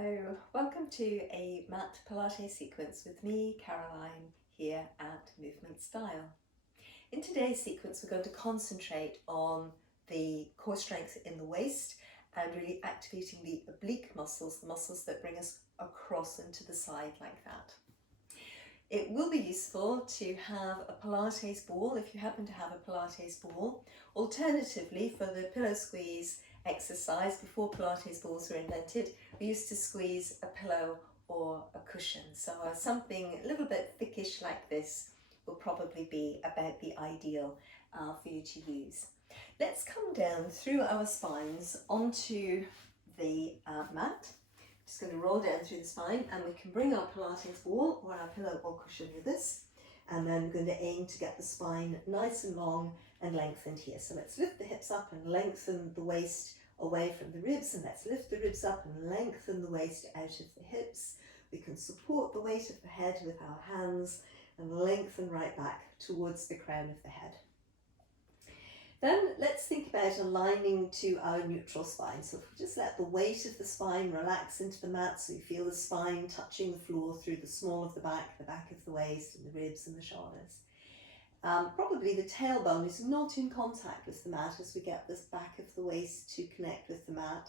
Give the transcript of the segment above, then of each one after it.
Hello, welcome to a mat Pilates sequence with me, Caroline, here at Movement Style. In today's sequence, we're going to concentrate on the core strength in the waist and really activating the oblique muscles, the muscles that bring us across and to the side like that. It will be useful to have a Pilates ball if you happen to have a Pilates ball. Alternatively, for the pillow squeeze exercise, before Pilates balls were invented, we used to squeeze a pillow or a cushion. So something a little bit thickish like this will probably be about the ideal for you to use. Let's come down through our spines onto the mat. Just going to roll down through the spine, and we can bring our Pilates ball or our pillow or cushion with us, and then we're going to aim to get the spine nice and long and lengthened here. So let's lift the hips up and lengthen the waist away from the ribs, and let's lift the ribs up and lengthen the waist out of the hips. We can support the weight of the head with our hands and lengthen right back towards the crown of the head. Then let's think about aligning to our neutral spine. So if we just let the weight of the spine relax into the mat, so you feel the spine touching the floor through the small of the back of the waist, and the ribs and the shoulders. Probably the tailbone is not in contact with the mat as we get this back of the waist to connect with the mat.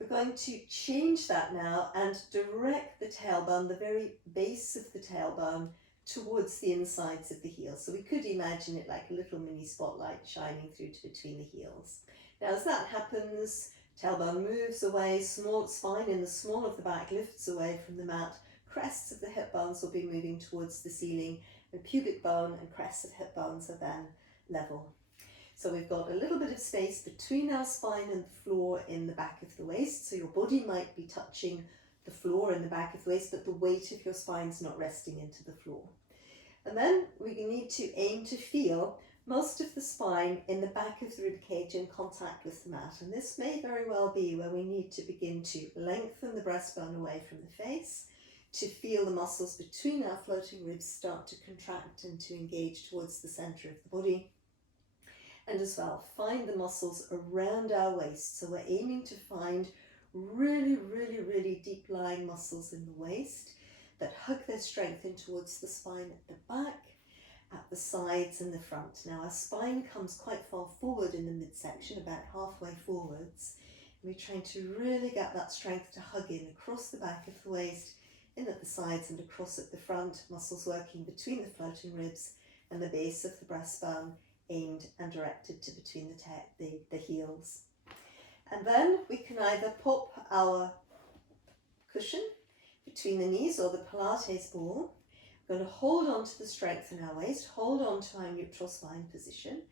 We're going to change that now and direct the tailbone, the very base of the tailbone, towards the insides of the heels. So we could imagine it like a little mini spotlight shining through to between the heels. Now as that happens, tailbone moves away, small spine in the small of the back lifts away from the mat, crests of the hip bones will be moving towards the ceiling, and pubic bone and crests of hip bones are then level. So we've got a little bit of space between our spine and the floor in the back of the waist, so your body might be touching the floor in the back of the waist, but the weight of your spine's not resting into the floor. And then we need to aim to feel most of the spine in the back of the ribcage in contact with the mat. And this may very well be where we need to begin to lengthen the breastbone away from the face, to feel the muscles between our floating ribs start to contract and to engage towards the center of the body. And as well, find the muscles around our waist. So we're aiming to find really deep lying muscles in the waist that hug their strength in towards the spine at the back, at the sides and the front. Now our spine comes quite far forward in the midsection, about halfway forwards. And we're trying to really get that strength to hug in across the back of the waist, in at the sides and across at the front, muscles working between the floating ribs and the base of the breastbone, aimed and directed to between the heels. And then we can either pop our cushion between the knees or the Pilates ball. We're going to hold on to the strength in our waist, hold on to our neutral spine position,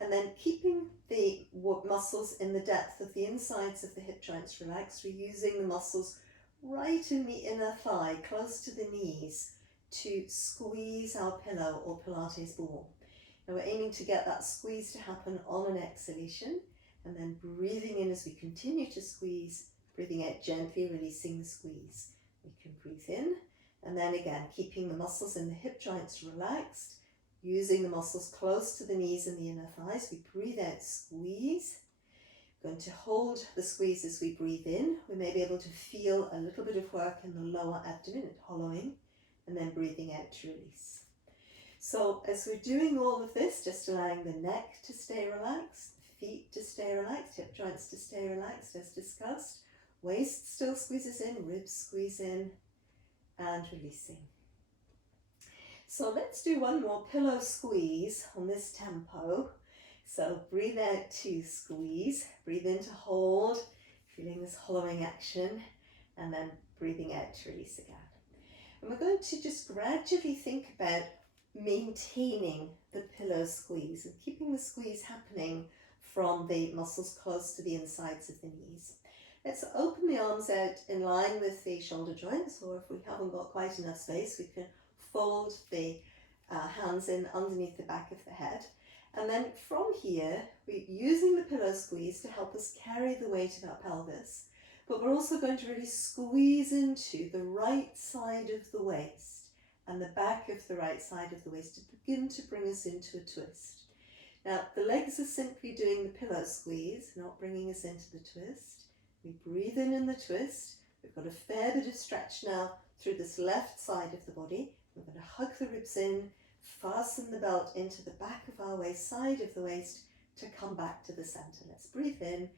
and then keeping the muscles in the depth of the insides of the hip joints relaxed. We're using the muscles right in the inner thigh, close to the knees, to squeeze our pillow or Pilates ball. Now we're aiming to get that squeeze to happen on an exhalation, and then breathing in as we continue to squeeze, breathing out gently, releasing the squeeze. We can breathe in, and then again, keeping the muscles in the hip joints relaxed, using the muscles close to the knees and the inner thighs. We breathe out, squeeze. We're going to hold the squeeze as we breathe in. We may be able to feel a little bit of work in the lower abdomen, it hollowing, and then breathing out to release. So as we're doing all of this, just allowing the neck to stay relaxed, feet to stay relaxed, hip joints to stay relaxed as discussed, waist still squeezes in, ribs squeeze in, and releasing. So let's do one more pillow squeeze on this tempo. So breathe out to squeeze, breathe in to hold, feeling this hollowing action, and then breathing out to release again. And we're going to just gradually think about maintaining the pillow squeeze and keeping the squeeze happening from the muscles close to the insides of the knees. Let's open the arms out in line with the shoulder joints, or if we haven't got quite enough space, we can fold the hands in underneath the back of the head. And then from here, we're using the pillow squeeze to help us carry the weight of our pelvis, but we're also going to really squeeze into the right side of the waist and the back of the right side of the waist to begin to bring us into a twist. Now, the legs are simply doing the pillow squeeze, not bringing us into the twist. We breathe in the twist, We've got a fair bit of stretch now through this left side of the body. We're going to hug the ribs in, fasten the belt into the back of our waist, side of the waist, to come back to the center. Let's breathe in,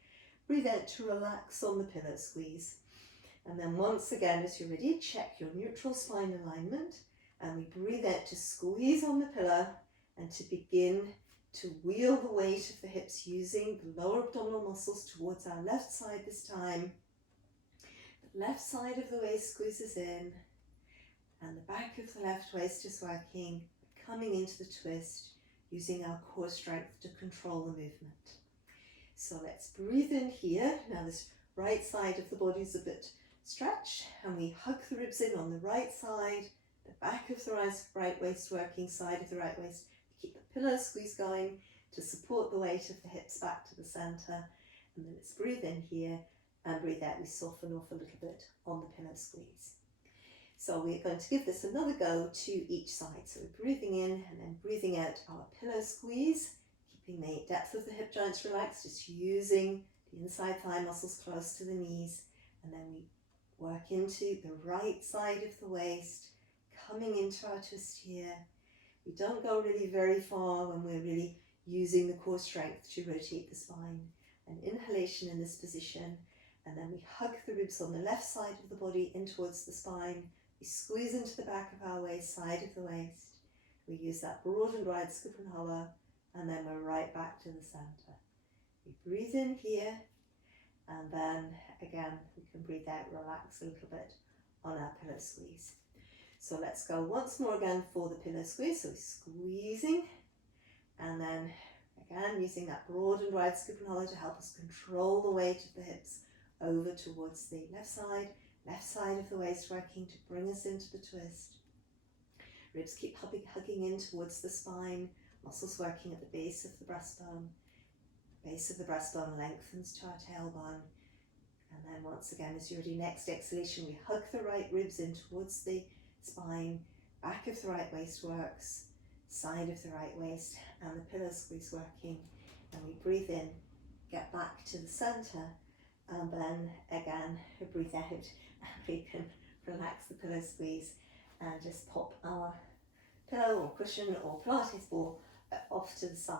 breathe out to relax on the pillow squeeze. And then once again, as you're ready, check your neutral spine alignment. And we breathe out to squeeze on the pillow and to begin to wheel the weight of the hips using the lower abdominal muscles towards our left side this time. The left side of the waist squeezes in and the back of the left waist is working, coming into the twist, using our core strength to control the movement. So let's breathe in here. Now this right side of the body is a bit stretched and we hug the ribs in on the right side, the back of the right waist working, side of the right waist. Keep the pillow squeeze going to support the weight of the hips back to the center. And then let's breathe in here and breathe out. We soften off a little bit on the pillow squeeze. So we're going to give this another go to each side. So we're breathing in and then breathing out our pillow squeeze, keeping the depth of the hip joints relaxed, just using the inside thigh muscles close to the knees. And then we work into the right side of the waist, coming into our twist here. We don't go really very far when we're really using the core strength to rotate the spine. An inhalation in this position, and then we hug the ribs on the left side of the body in towards the spine. We squeeze into the back of our waist, side of the waist. We use that broad and wide scoop and hollow, and then we're right back to the center. We breathe in here, and then again we can breathe out, relax a little bit on our pillow squeeze. So let's go once more again for the pillow squeeze. So we're squeezing and then again using that broad and wide scoop and hollow to help us control the weight of the hips over towards the left side of the waist, working to bring us into the twist. Ribs keep hugging in towards the spine, muscles working at the base of the breastbone. Base of the breastbone lengthens to our tailbone. And then once again, as you're ready, next exhalation, we hug the right ribs in towards the spine, back of the right waist works, side of the right waist, and the pillow squeeze working. And we breathe in, get back to the center, and then again we breathe out and we can relax the pillow squeeze and just pop our pillow or cushion or Pilates ball off to the side.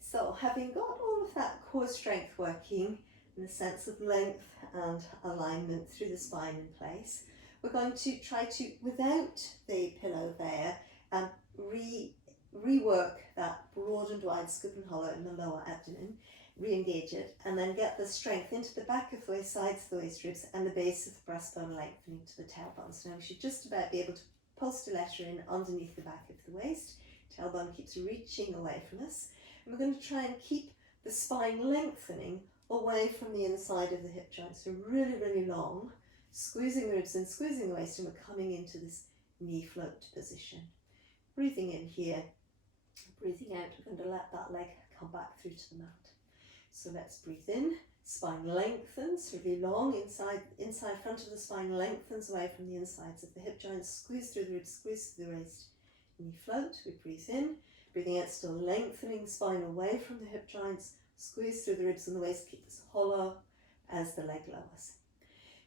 So having got all of that core strength working in the sense of length and alignment through the spine in place, we're going to try to, without the pillow there, rework that broad and wide scoop and hollow in the lower abdomen, re-engage it, and then get the strength into the back of the waist, sides of the waist ribs, and the base of the breastbone lengthening to the tailbone. So now we should just about be able to pulse the letter in underneath the back of the waist. Tailbone keeps reaching away from us. And we're going to try and keep the spine lengthening away from the inside of the hip joint. So really, really long, squeezing the ribs in, squeezing the waist, and we're coming into this knee float position. Breathing in here, breathing out, we're going to let that leg come back through to the mat. So let's breathe in, spine lengthens, really long, inside front of the spine lengthens away from the insides of the hip joints, squeeze through the ribs, squeeze through the waist, knee float. We breathe in, breathing out, still lengthening spine away from the hip joints, squeeze through the ribs and the waist, keep this hollow as the leg lowers.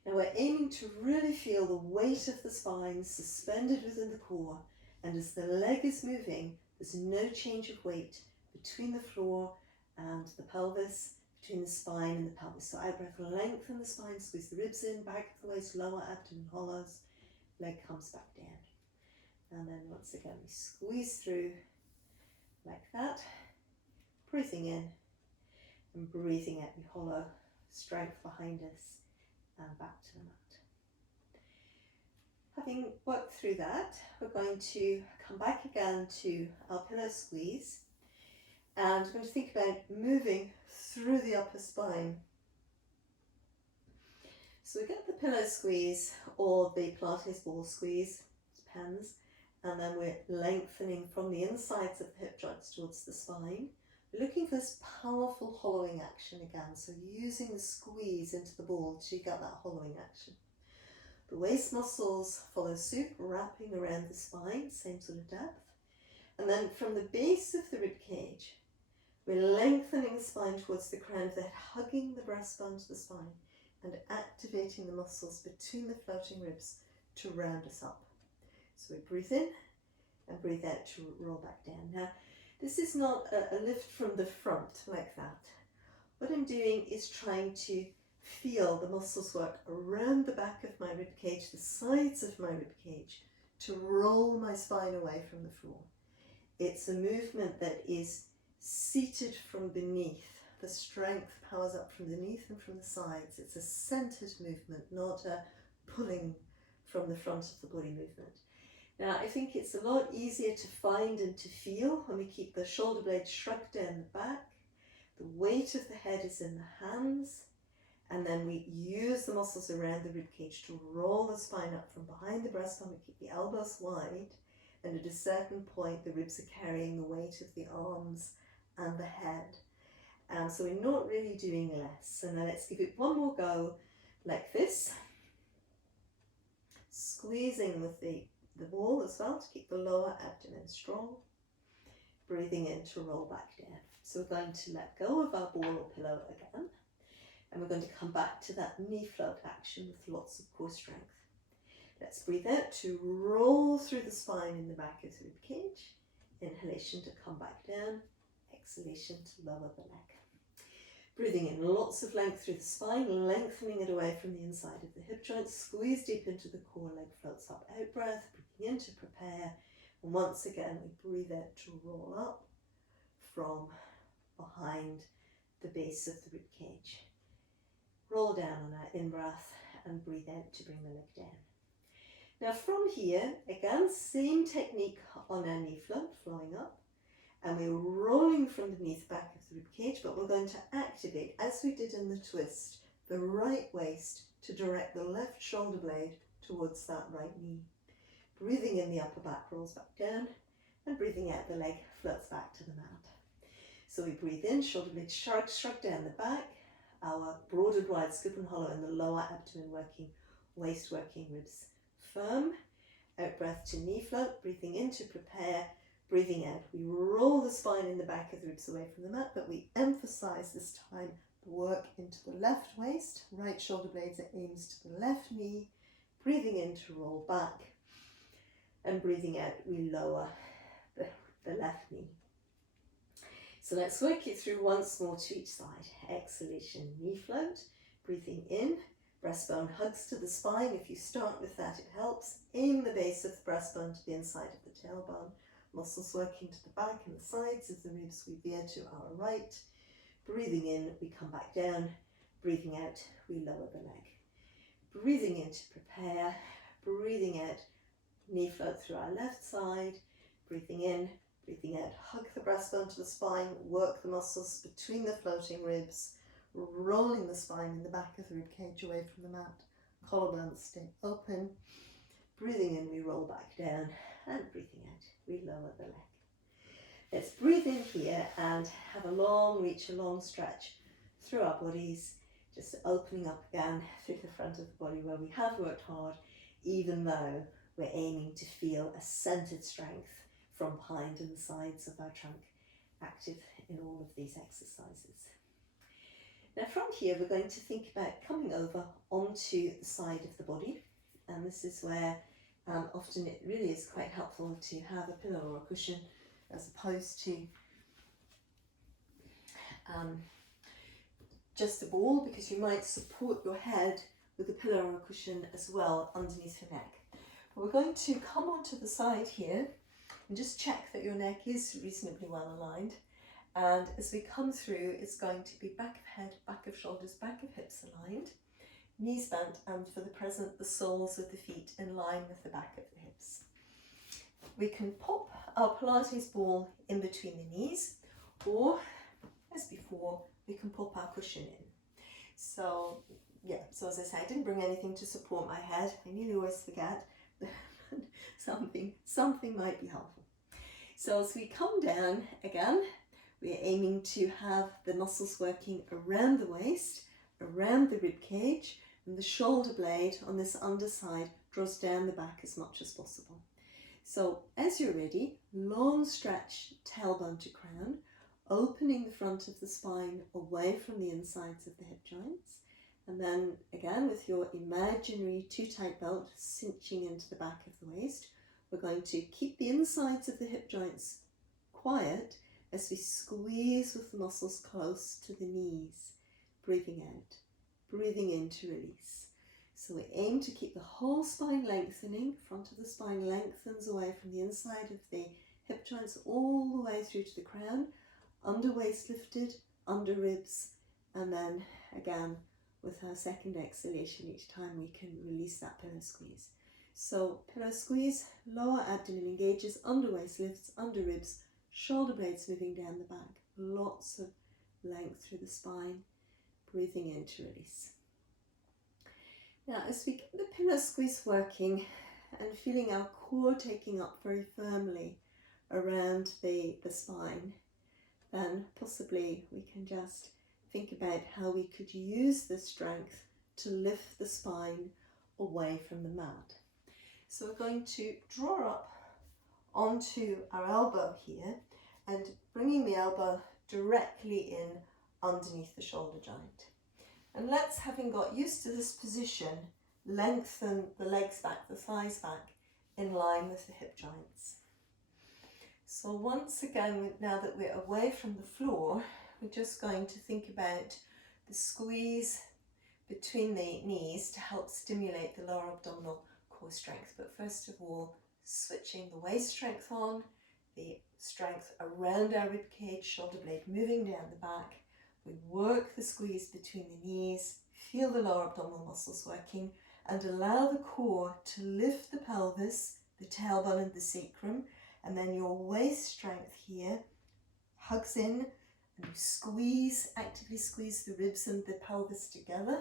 Now we're aiming to really feel the weight of the spine suspended within the core, and as the leg is moving, there's no change of weight between the floor and the pelvis, between the spine and the pelvis. So out breath, lengthen the spine, squeeze the ribs in, back of the waist, lower abdomen hollows, leg comes back down. And then once again, we squeeze through like that, breathing in and breathing out, we hollow, strength behind us and back to the mat. Having worked through that, we're going to come back again to our pillow squeeze, and we're going to think about moving through the upper spine. So we get the pillow squeeze or the Pilates ball squeeze, depends, and then we're lengthening from the insides of the hip joints towards the spine. We're looking for this powerful hollowing action again, so using the squeeze into the ball to get that hollowing action. The waist muscles follow suit, wrapping around the spine, same sort of depth. And then from the base of the rib cage, we're lengthening the spine towards the crown of the head, hugging the breastbone to the spine, and activating the muscles between the floating ribs to round us up. So we breathe in and breathe out to roll back down. Now, this is not a lift from the front like that. What I'm doing is trying to feel the muscles work around the back of my rib cage, the sides of my rib cage, to roll my spine away from the floor. It's a movement that is seated from beneath. The strength powers up from beneath and from the sides. It's a centered movement, not a pulling from the front of the body movement. Now, I think it's a lot easier to find and to feel when we keep the shoulder blades shrugged down the back. The weight of the head is in the hands, and then we use the muscles around the rib cage to roll the spine up from behind the breastbone. We keep the elbows wide, and at a certain point the ribs are carrying the weight of the arms and the head. So we're not really doing less. So now let's give it one more go like this. Squeezing with the ball as well to keep the lower abdomen strong. Breathing in to roll back down. So we're going to let go of our ball or pillow again, and we're going to come back to that knee float action with lots of core strength. Let's breathe out to roll through the spine in the back of the rib cage. Inhalation to come back down, exhalation to lower the leg. Breathing in lots of length through the spine, lengthening it away from the inside of the hip joints. Squeeze deep into the core, leg floats up, out breath, breathing in to prepare. And once again, we breathe out to roll up from behind the base of the rib cage. Roll down on our in-breath and breathe out to bring the leg down. Now from here, again, same technique on our knee float, flowing up. And we're rolling from beneath the back of the rib cage, but we're going to activate, as we did in the twist, the right waist to direct the left shoulder blade towards that right knee. Breathing in, the upper back rolls back down, and breathing out, the leg floats back to the mat. So we breathe in, shoulder blade shrug down the back, our broadened wide scoop and hollow in the lower abdomen working, waist working, ribs firm. Out breath to knee float, breathing in to prepare. Breathing out, we roll the spine in the back of the ribs away from the mat, but we emphasize this time the work into the left waist, right shoulder blades aims to the left knee. Breathing in to roll back, and breathing out, we lower the left knee. So let's work it through once more to each side. Exhalation, knee float. Breathing in, breastbone hugs to the spine. If you start with that, it helps. Aim the base of the breastbone to the inside of the tailbone. Muscles working to the back and the sides of the ribs. We veer to our right. Breathing in, we come back down. Breathing out, we lower the leg. Breathing in to prepare. Breathing out, knee float through our left side. Breathing in, breathing out, hug the breastbone to the spine. Work the muscles between the floating ribs. Rolling the spine in the back of the rib cage away from the mat. Collarbones stay open. Breathing in, we roll back down. And breathing out, we lower the leg. Let's breathe in here and have a long reach, a long stretch through our bodies, just opening up again through the front of the body where we have worked hard, even though we're aiming to feel a centered strength from behind and the sides of our trunk active in all of these exercises. Now from here, we're going to think about coming over onto the side of the body, and this is where often it really is quite helpful to have a pillow or a cushion as opposed to just a ball, because you might support your head with a pillow or a cushion as well underneath your neck. But we're going to come onto the side here and just check that your neck is reasonably well aligned. And as we come through, it's going to be back of head, back of shoulders, back of hips aligned. Knees bent, and for the present, the soles of the feet in line with the back of the hips. We can pop our Pilates ball in between the knees, or as before, we can pop our cushion in. So yeah, so as I say, I didn't bring anything to support my head. I nearly always forget. something might be helpful. So as we come down again, we're aiming to have the muscles working around the waist, around the rib cage, and the shoulder blade on this underside draws down the back as much as possible. So as you're ready, long stretch, tailbone to crown, opening the front of the spine away from the insides of the hip joints, And then again, with your imaginary too tight belt cinching into the back of the waist, we're going to keep the insides of the hip joints quiet as we squeeze with the muscles close to the knees. Breathing out, breathing in to release. So we aim to keep the whole spine lengthening. Front of the spine lengthens away from the inside of the hip joints all the way through to the crown. Under waist lifted, under ribs, and then again with our second exhalation each time we can release that pillow squeeze. So pillow squeeze, lower abdomen engages, under waist lifts, under ribs, shoulder blades moving down the back. Lots of length through the spine. Breathing in to release. Now as we get the pillow squeeze working and feeling our core taking up very firmly around the spine, then possibly we can just think about how we could use the strength to lift the spine away from the mat. So we're going to draw up onto our elbow here and bringing the elbow directly in underneath the shoulder joint. And let's, having got used to this position, lengthen the legs back, the thighs back, in line with the hip joints. So once again, now that we're away from the floor, we're just going to think about the squeeze between the knees to help stimulate the lower abdominal core strength. But first of all, switching the waist strength on, the strength around our rib cage, shoulder blade moving down the back. We work the squeeze between the knees, feel the lower abdominal muscles working, and allow the core to lift the pelvis, the tailbone and the sacrum, and then your waist strength here hugs in and you squeeze, actively squeeze the ribs and the pelvis together,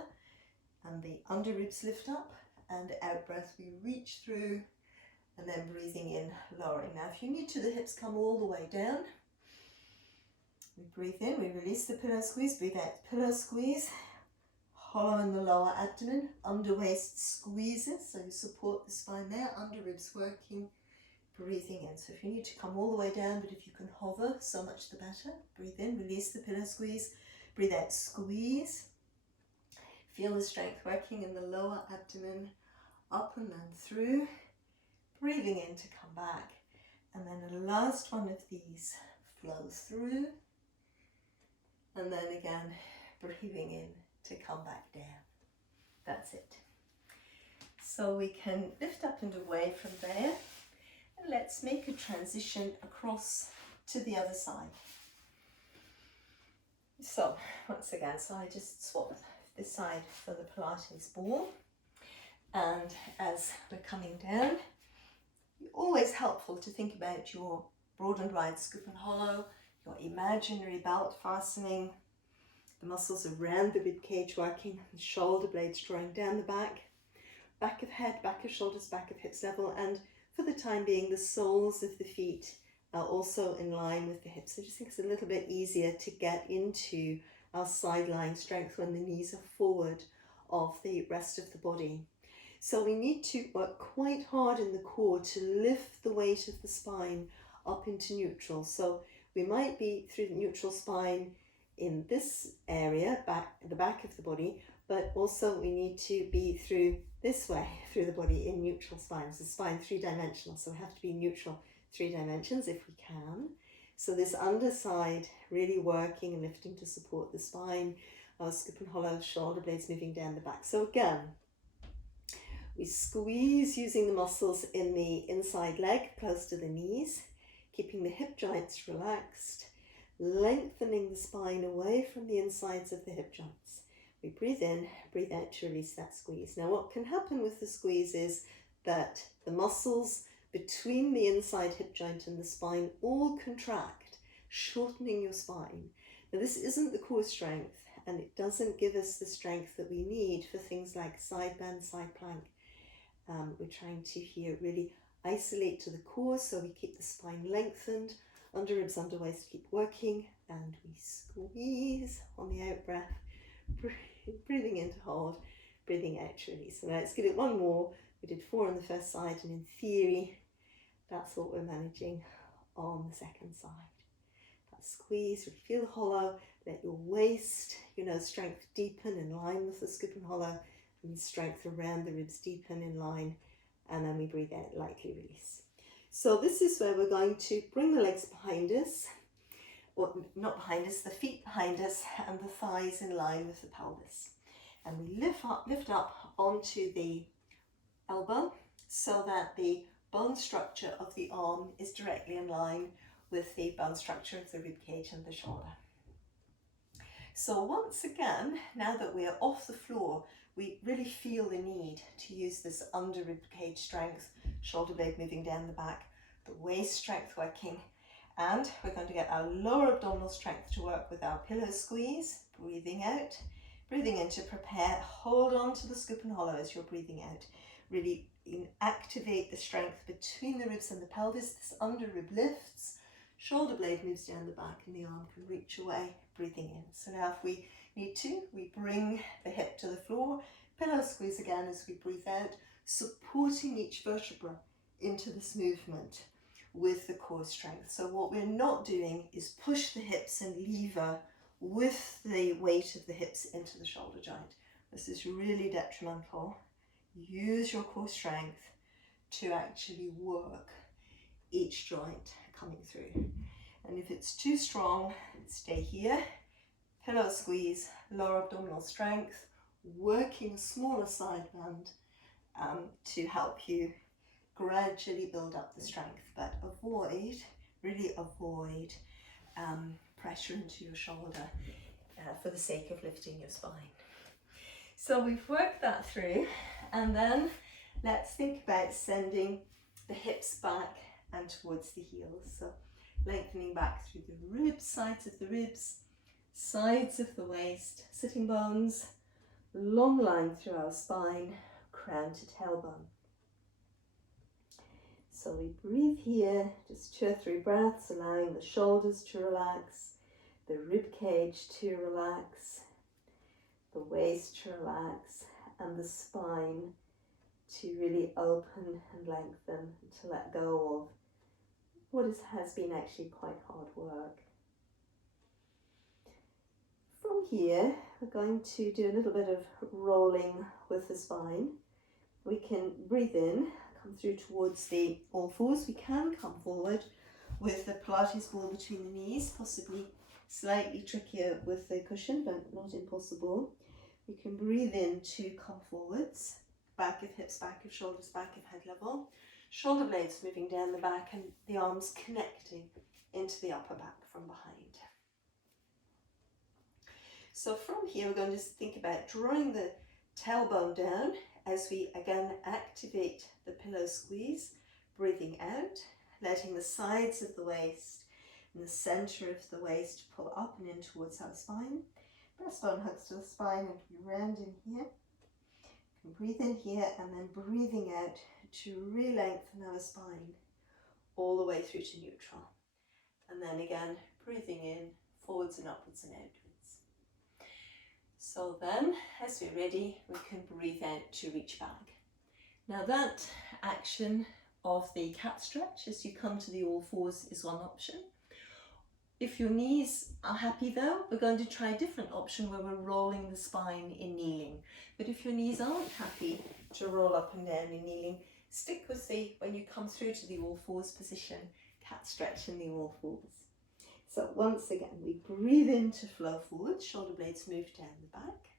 and the under ribs lift up, and out breath we reach through, and then breathing in, lowering. Now if you need to, the hips come all the way down. We breathe in, we release the pillow squeeze, breathe out, pillow squeeze, hollow in the lower abdomen, under waist squeezes, so you support the spine there, under ribs working, breathing in. So if you need to come all the way down, but if you can hover, so much the better. Breathe in, release the pillow squeeze, breathe out, squeeze. Feel the strength working in the lower abdomen, up and then through, breathing in to come back. And then the last one of these flows through. And then again, breathing in to come back down. That's it. So we can lift up and away from there. And let's make a transition across to the other side. So once again, so I just swap this side for the Pilates ball. And as we're coming down, always helpful to think about your broad and wide scoop and hollow, your imaginary belt fastening, the muscles around the rib cage working, the shoulder blades drawing down the back of head, back of shoulders, back of hips level, and for the time being the soles of the feet are also in line with the hips. I just think it's a little bit easier to get into our sideline strength when the knees are forward of the rest of the body. So we need to work quite hard in the core to lift the weight of the spine up into neutral. So we might be through the neutral spine in this area, the back of the body, but also we need to be through this way, through the body in neutral spine. It's a spine three-dimensional, so we have to be neutral 3 dimensions if we can. So this underside really working and lifting to support the spine, our scoop and hollow, shoulder blades moving down the back. So again, we squeeze using the muscles in the inside leg close to the knees, keeping the hip joints relaxed, lengthening the spine away from the insides of the hip joints. We breathe in, breathe out to release that squeeze. Now what can happen with the squeeze is that the muscles between the inside hip joint and the spine all contract, shortening your spine. Now this isn't the core strength, and it doesn't give us the strength that we need for things like side bend, side plank. We're trying to here really isolate to the core, so we keep the spine lengthened, under ribs, under waist, keep working, and we squeeze on the out breath, breathing in to hold, breathing out to release. So now let's give it one more. We did 4 on the first side, and in theory, that's what we're managing on the second side. Squeeze, feel the hollow, let your waist, strength deepen in line with the scoop and hollow, and strength around the ribs deepen in line, and then we breathe out, lightly release. So this is where we're going to bring the legs behind us, or not behind us, the feet behind us, and the thighs in line with the pelvis. And we lift up onto the elbow so that the bone structure of the arm is directly in line with the bone structure of the rib cage and the shoulder. So once again, now that we're off the floor, we really feel the need to use this under rib cage strength, shoulder blade moving down the back, the waist strength working, and we're going to get our lower abdominal strength to work with our pillow squeeze, breathing out, breathing in to prepare, hold on to the scoop and hollow as you're breathing out. Really activate the strength between the ribs and the pelvis. This under rib lifts, shoulder blade moves down the back, and the arm can reach away, breathing in. So now if we need to, we bring the hip to the floor, pillow squeeze again as we breathe out, supporting each vertebra into this movement with the core strength. So what we're not doing is push the hips and lever with the weight of the hips into the shoulder joint. This is really detrimental. Use your core strength to actually work each joint coming through. And if it's too strong, stay here. Pillow squeeze, lower abdominal strength, working smaller side bend to help you gradually build up the strength, but really avoid pressure into your shoulder for the sake of lifting your spine. So we've worked that through, and then let's think about sending the hips back and towards the heels. So lengthening back through the ribs, sides of the ribs, sides of the waist, sitting bones, long line through our spine, crown to tailbone. So we breathe here, just 2 or 3 breaths, allowing the shoulders to relax, the rib cage to relax, the waist to relax, and the spine to really open and lengthen, to let go of what has been actually quite hard work. From here, we're going to do a little bit of rolling with the spine. We can breathe in, come through towards the all fours. We can come forward with the Pilates ball between the knees, possibly slightly trickier with the cushion, but not impossible. We can breathe in to come forwards, back of hips, back of shoulders, back of head level. Shoulder blades moving down the back and the arms connecting into the upper back from behind. So from here, we're going to think about drawing the tailbone down as we again activate the pillow squeeze, breathing out, letting the sides of the waist and the center of the waist pull up and in towards our spine. Breastbone hugs to the spine and we round in here. You can breathe in here and then breathing out to re-lengthen our spine all the way through to neutral. And then again, breathing in, forwards and upwards and outwards. So then, as we're ready, we can breathe out to reach back. Now that action of the cat stretch as you come to the all fours is one option. If your knees are happy though, we're going to try a different option where we're rolling the spine in kneeling. But if your knees aren't happy to roll up and down in kneeling, stick with when you come through to the all fours position, cat stretch in the all fours. So once again, we breathe in to flow forward, shoulder blades move down the back.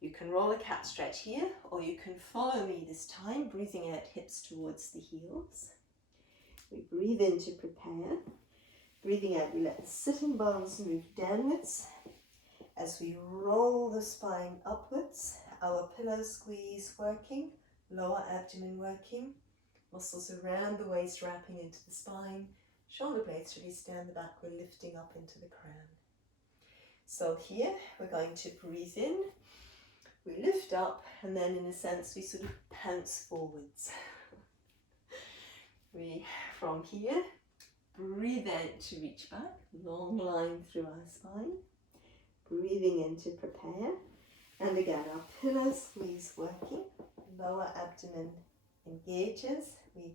You can roll a cat stretch here, or you can follow me this time, breathing out hips towards the heels. We breathe in to prepare. Breathing out, we let the sitting bones move downwards. As we roll the spine upwards, our pillow squeeze working, lower abdomen working, muscles around the waist wrapping into the spine, shoulder blades release down the back, we're lifting up into the crown. So here, we're going to breathe in, we lift up, and then in a sense, we sort of pounce forwards. From here, breathe out to reach back, long line through our spine, breathing in to prepare, and again our pillow squeeze working, lower abdomen engages, we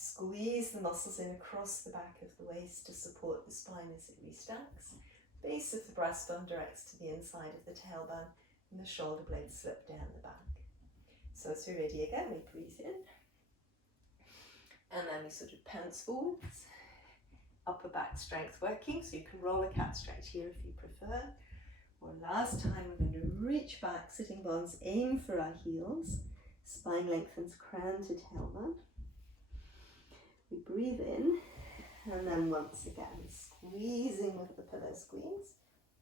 Squeeze the muscles in across the back of the waist to support the spine as it restacks. Base of the breastbone directs to the inside of the tailbone, and the shoulder blades slip down the back. So as we're ready again, we breathe in, and then we sort of pounce forwards. Upper back strength working, so you can roll a cat stretch here if you prefer. Or last time, we're going to reach back, sitting bones, aim for our heels. Spine lengthens, crown to tailbone. We breathe in, and then once again, squeezing with the pillow squeeze.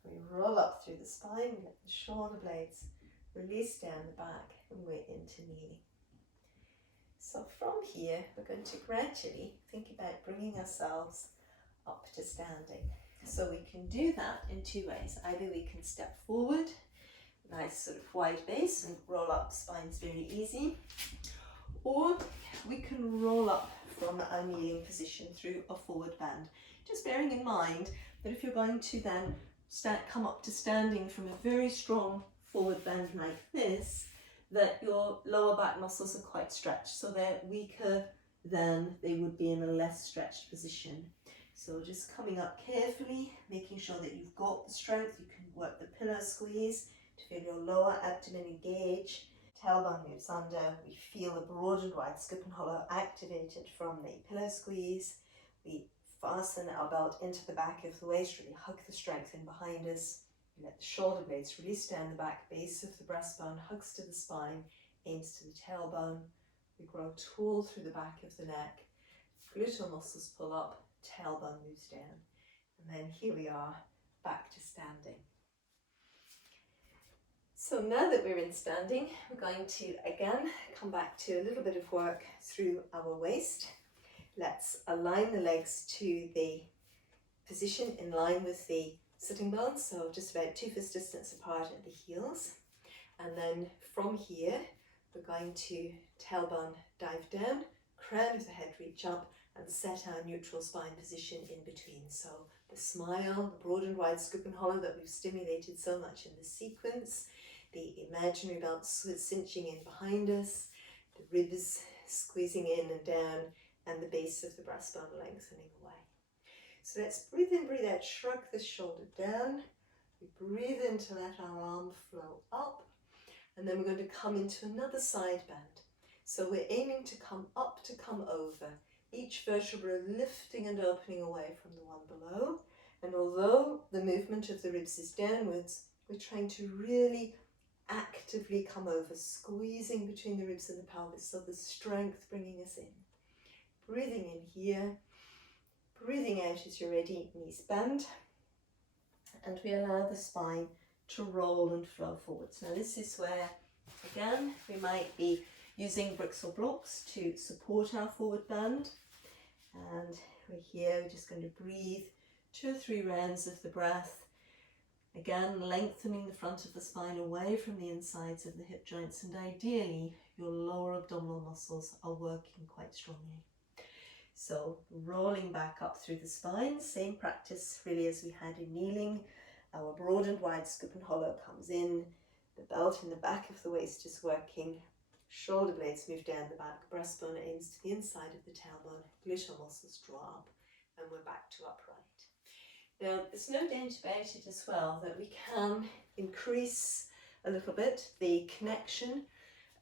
We roll up through the spine, let the shoulder blades release down the back, and we're into kneeling. So from here, we're going to gradually think about bringing ourselves up to standing. So we can do that in two ways. Either we can step forward, nice sort of wide base, and roll up, spine's very easy. Or we can roll up from our kneeling position through a forward bend. Just bearing in mind that if you're going to then come up to standing from a very strong forward bend like this, that your lower back muscles are quite stretched, so they're weaker than they would be in a less stretched position. So just coming up carefully, making sure that you've got the strength. You can work the pillow squeeze to feel your lower abdomen engage. Tailbone moves under. We feel the broad and wide scoop and hollow activated from the pillow squeeze. We fasten our belt into the back of the waist, really hug the strength in behind us. We let the shoulder blades release down the back, base of the breastbone hugs to the spine, aims to the tailbone. We grow tall through the back of the neck. Gluteal muscles pull up, tailbone moves down. And then here we are, back to standing. So now that we're in standing, we're going to again come back to a little bit of work through our waist. Let's align the legs to the position in line with the sitting bones, so just about 2 fist distance apart at the heels. And then from here, we're going to tailbone dive down, crown of the head reach up, and set our neutral spine position in between. So the smile, the broad and wide scoop and hollow that we've stimulated so much in the sequence, the imaginary belt cinching in behind us, the ribs squeezing in and down, and the base of the breastbone lengthening away. So let's breathe in, breathe out, shrug the shoulder down. We breathe in to let our arm flow up, and then we're going to come into another side bend. So we're aiming to come up, to come over, each vertebra lifting and opening away from the one below. And although the movement of the ribs is downwards, we're trying to really actively come over, squeezing between the ribs and the pelvis, so the strength bringing us in. Breathing in here, breathing out as you're ready, knees bend, and we allow the spine to roll and flow forwards. Now this is where, again, we might be using bricks or blocks to support our forward bend. And we're here, we're just going to breathe 2 or 3 rounds of the breath. Again, lengthening the front of the spine away from the insides of the hip joints, and ideally your lower abdominal muscles are working quite strongly. So rolling back up through the spine, same practice really as we had in kneeling. Our broad and wide scoop and hollow comes in, the belt in the back of the waist is working, shoulder blades move down the back, breastbone aims to the inside of the tailbone, gluteal muscles draw up, and we're back to upright. Now, there's no doubt about it as well that we can increase a little bit the connection,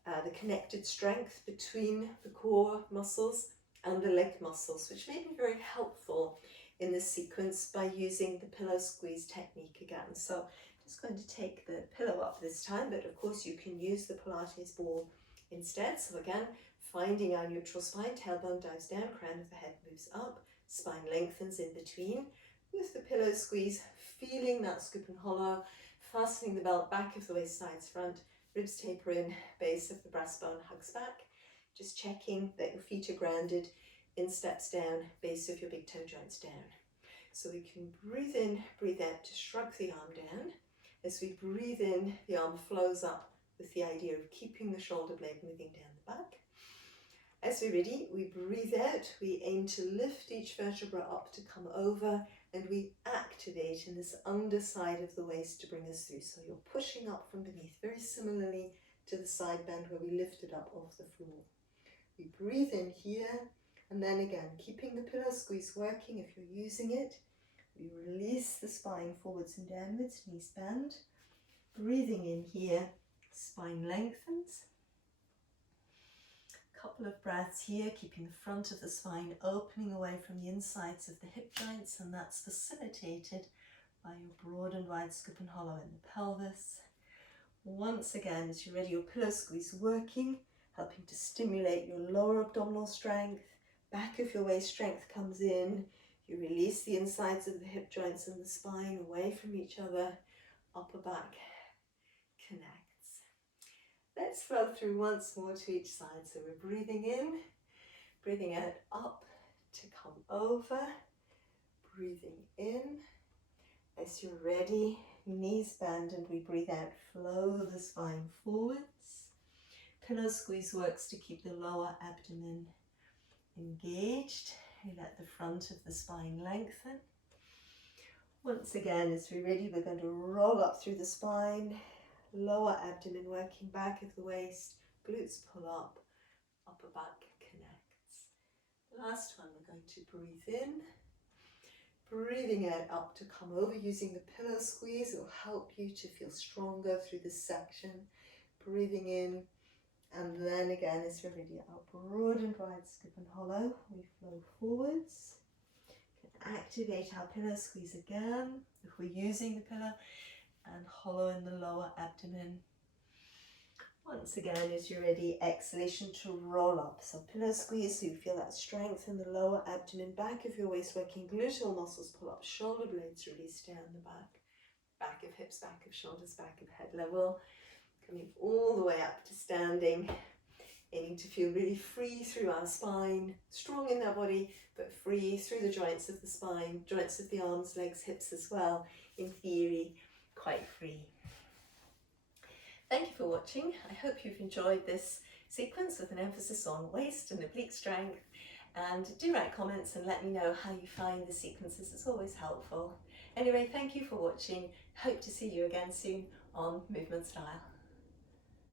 the connected strength between the core muscles and the leg muscles, which may be very helpful in this sequence by using the pillow squeeze technique again. So I'm just going to take the pillow up this time, but of course you can use the Pilates ball instead. So again, finding our neutral spine, tailbone dives down, crown of the head moves up, spine lengthens in between. With the pillow squeeze, feeling that scoop and hollow, fastening the belt back of the waist, sides front, ribs taper in, base of the breastbone hugs back. Just checking that your feet are grounded, insteps down, base of your big toe joints down. So we can breathe in, breathe out to shrug the arm down. As we breathe in, the arm flows up with the idea of keeping the shoulder blade moving down the back. As we're ready, we breathe out, we aim to lift each vertebra up to come over, and we activate in this underside of the waist to bring us through. So you're pushing up from beneath, very similarly to the side bend where we lifted up off the floor. We breathe in here And then again, keeping the pillow squeeze working if you're using it. We release the spine forwards and downwards, knees bend. Breathing in here, spine lengthens. Couple of breaths here, keeping the front of the spine opening away from the insides of the hip joints, and that's facilitated by your broad and wide scoop and hollow in the pelvis. Once again, as you're ready, your pillow squeeze working, helping to stimulate your lower abdominal strength. Back of your waist strength comes in. You release the insides of the hip joints and the spine away from each other. Upper back connects. Let's flow through once more to each side. So we're breathing in, breathing out, up to come over. Breathing in. As you're ready, knees bend and we breathe out, flow the spine forwards. Pillow squeeze works to keep the lower abdomen engaged. You let the front of the spine lengthen. Once again, as we're ready, we're going to roll up through the spine, lower abdomen working, back of the waist, glutes pull up, upper back connects. Last one, we're going to breathe in. Breathing out, up to come over, using the pillow squeeze. It will help you to feel stronger through this section. Breathing in, and then again, as we're ready, out broad and wide, scoop and hollow. We flow forwards. Can activate our pillow squeeze again if we're using the pillow, and hollow in the lower abdomen. Once again, as you're ready, exhalation to roll up. So pillow squeeze, so you feel that strength in the lower abdomen, back of your waist working, gluteal muscles pull up, shoulder blades release down the back, back of hips, back of shoulders, back of head level, coming all the way up to standing, aiming to feel really free through our spine, strong in our body, but free through the joints of the spine, joints of the arms, legs, hips as well, in theory, quite free. Thank you for watching. I hope you've enjoyed this sequence with an emphasis on waist and oblique strength, and do write comments and let me know how you find the sequences. It's always helpful. Anyway, thank you for watching. Hope to see you again soon on Movement Style.